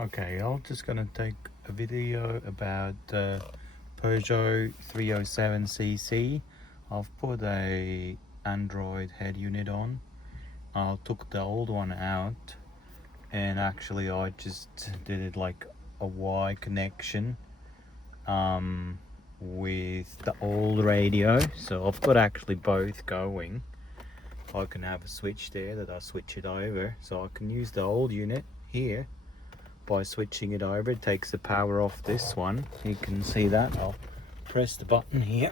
Okay, I'm just gonna take a video about the Peugeot 307cc. I've put a Android head unit on. I took the old one out, and actually I just did it like a Y connection with the old radio. So I've got actually both going. I can have a switch there that I switch it over, so I can use the old unit here. By switching it over, it takes the power off this one. You can see that. I'll press the button here.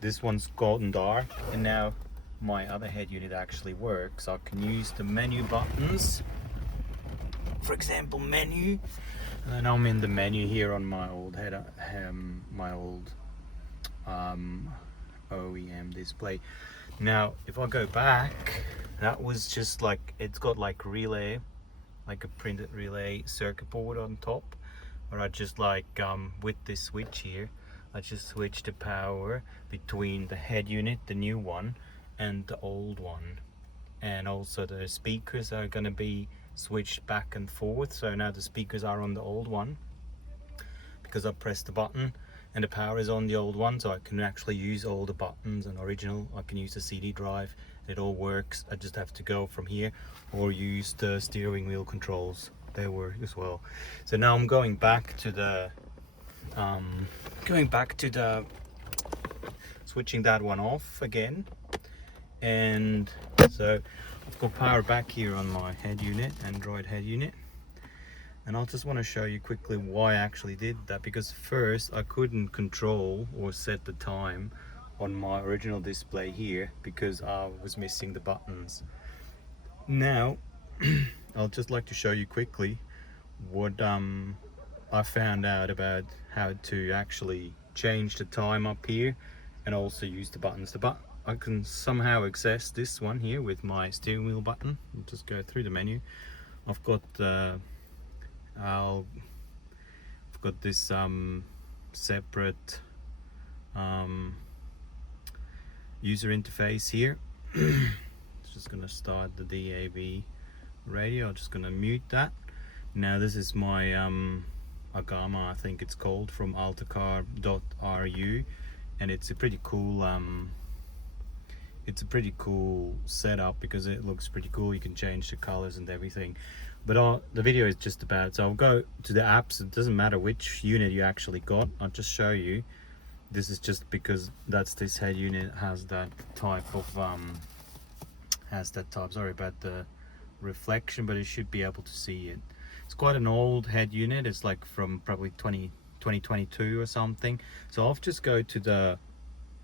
This one's golden dark, and now my other head unit actually works. I can use the menu buttons. For example, menu, and I'm in the menu here on my old head, my old OEM display. Now, if I go back, that was just like, it's got like relay, like a printed relay circuit board on top, where I just like with this switch here, I just switch the power between the head unit, the new one, and the old one. And also the speakers are going to be switched back and forth. So now the speakers are on the old one because I pressed the button, and the power is on the old one, so I can actually use all the buttons and original. I can use the CD drive. It all works. I just have to go from here or use the steering wheel controls. They work as well. So now I'm going back to the switching that one off again. And so I've got power back here on my head unit, Android head unit. And I just want to show you quickly why I actually did that, because first I couldn't control or set the time on my original display here because I was missing the buttons. Now I'll just like to show you quickly what I found out about how to actually change the time up here and also use the buttons. I can somehow access this one here with my steering wheel button. I'll just go through the menu. I've got I've got this separate user interface here. It's just going to start the DAB radio. I'm just going to mute that. Now this is my Agama, I think it's called, from altacar.ru, and it's a pretty cool setup because it looks pretty cool. You can change the colors and everything. But the video is just about, so I'll go to the apps. It doesn't matter which unit you actually got. I'll just show you. This is just because this head unit has that type of sorry about the reflection, but it should be able to see it. It's quite an old head unit. It's like from probably 2022 or something. So I'll just go to the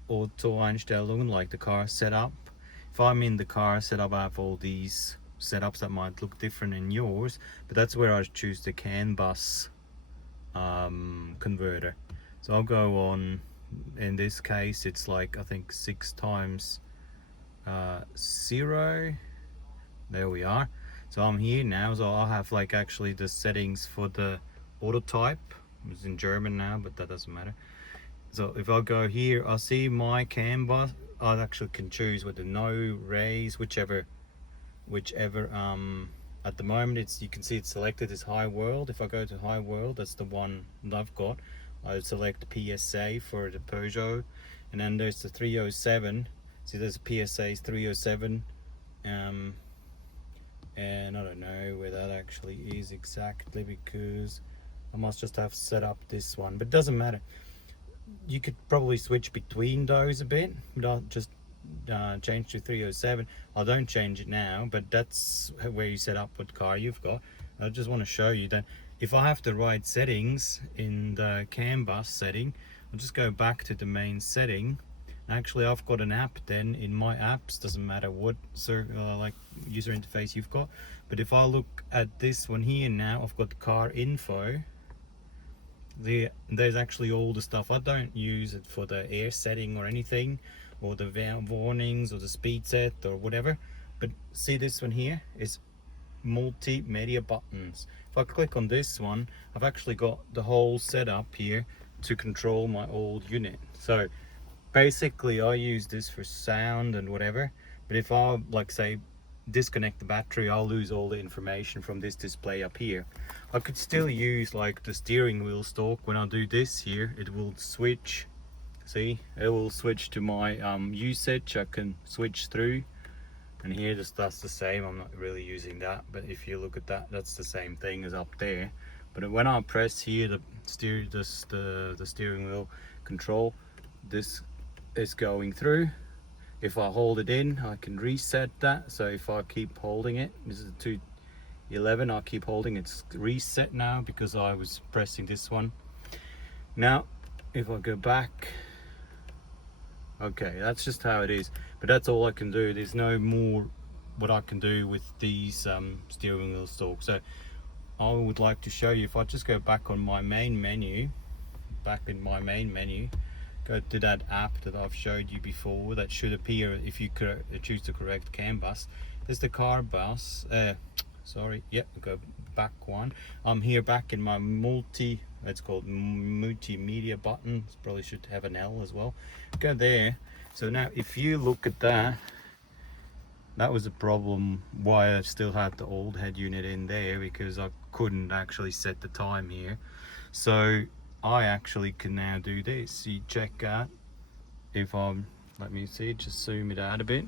auto einstellen, like the car setup. If I'm in the car setup, I have all these setups that might look different in yours, but that's where I choose the CAN bus converter. So I'll go on, in this case it's like I think 6 times 0. There we are. So I'm here now, so I'll have like actually the settings for the auto type. It's in German now, but that doesn't matter. So if I go here, I'll see my CAN bus. I actually can choose with the no raise, whichever at the moment you can see it's selected as high world. If I go to high world, that's the one that I've got. I select PSA for the Peugeot, and then there's the 307. See, there's PSA's 307, and I don't know where that actually is exactly because I must just have set up this one, but it doesn't matter. You could probably switch between those a bit, but I'll just change to 307. I don't change it now, but that's where you set up what car you've got. I just want to show you that if I have the right settings in the CAN bus setting, I'll just go back to the main setting. Actually, I've got an app then in my apps, doesn't matter what like user interface you've got. But if I look at this one here now, I've got the car info. There's actually all the stuff. I don't use it for the air setting or anything, or the warnings or the speed set or whatever. But see, this one here is multimedia buttons. If I click on this one, I've actually got the whole setup here to control my old unit. So basically I use this for sound and whatever, but if I like say disconnect the battery, I'll lose all the information from this display up here. I could still use like the steering wheel stalk. When I do this here, it will switch. See, it will switch to my usage. I can switch through, and here that's the same. I'm not really using that, but if you look at that, that's the same thing as up there. But when I press here the steering wheel control, this is going through. If I hold it in, I can reset that. So if I keep holding it, this is 211, I keep holding it's reset now because I was pressing this one. Now if I go back, okay, that's just how it is, but that's all I can do. There's no more what I can do with these steering wheel stalks. So I would like to show you, if I just go back on my main menu, go to that app that I've showed you before, that should appear if you choose the correct CAN bus. There's the car bus, go back one. I'm here back in my it's called multimedia button. It probably should have an L as well. Go there. So now if you look at that, that was the problem why I still had the old head unit in there, because I couldn't actually set the time here. So I actually can now do this. You check out, if let me see, just zoom it out a bit.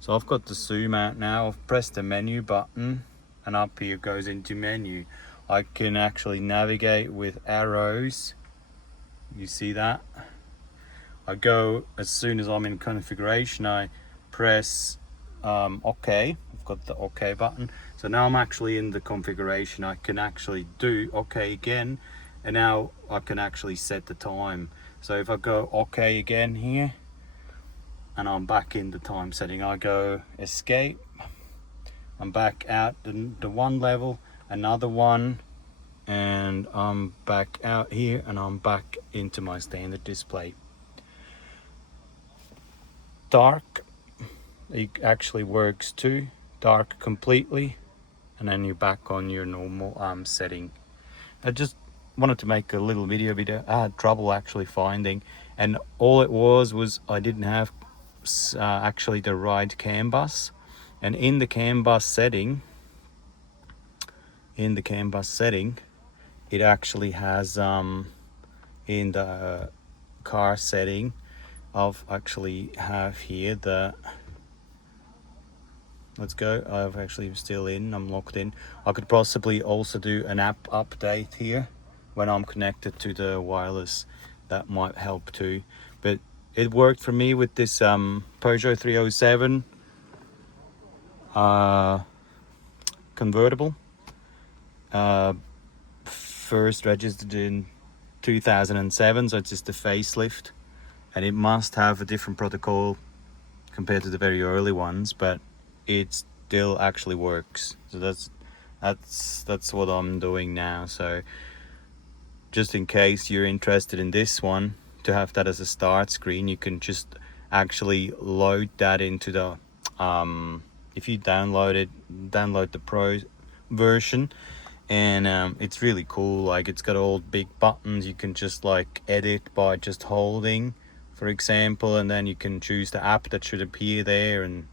So I've got the zoom out now. I've pressed the menu button, and up here goes into menu. I can actually navigate with arrows. You see that? I go, as soon as I'm in configuration, I press OK. I've got the OK button. So now I'm actually in the configuration. I can actually do OK again. And now I can actually set the time. So if I go OK again here, and I'm back in the time setting, I go escape, I'm back out the one level, another one, and I'm back out here, and I'm back into my standard display. Dark, it actually works too, dark completely, and then you're back on your normal setting. I just wanted to make a little video. I had trouble actually finding, and all it was I didn't have actually the right CAN bus. And in the CAN bus setting, it actually has in the car setting, I've actually have here the, let's go, I've actually still in, I'm locked in. I could possibly also do an app update here when I'm connected to the wireless. That might help too. But it worked for me with this Peugeot 307 convertible. First registered in 2007, so it's just a facelift, and it must have a different protocol compared to the very early ones, but it still actually works. So that's what I'm doing now. So just in case you're interested in this one, to have that as a start screen, you can just actually load that into the if you download the Pro version, and it's really cool. Like, it's got all big buttons. You can just like edit by just holding, for example, and then you can choose the app that should appear there and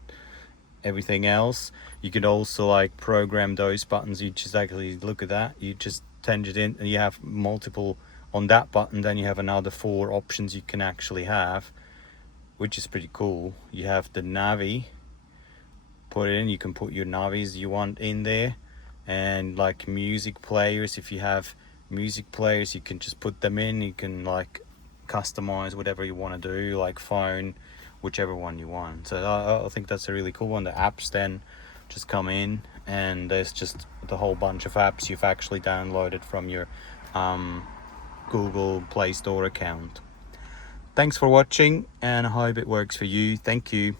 everything else. You could also like program those buttons. You just actually look at that, you just change it in, and you have multiple on that button. Then you have another 4 options you can actually have, which is pretty cool. You have the Navi, put it in, you can put your navis you want in there, and like music players, if you have music players, you can just put them in. You can like customize whatever you want to do, like phone, whichever one you want. So I think that's a really cool one. The apps then just come in, and there's just the whole bunch of apps you've actually downloaded from your Google Play Store account. Thanks for watching, and I hope it works for you. Thank you.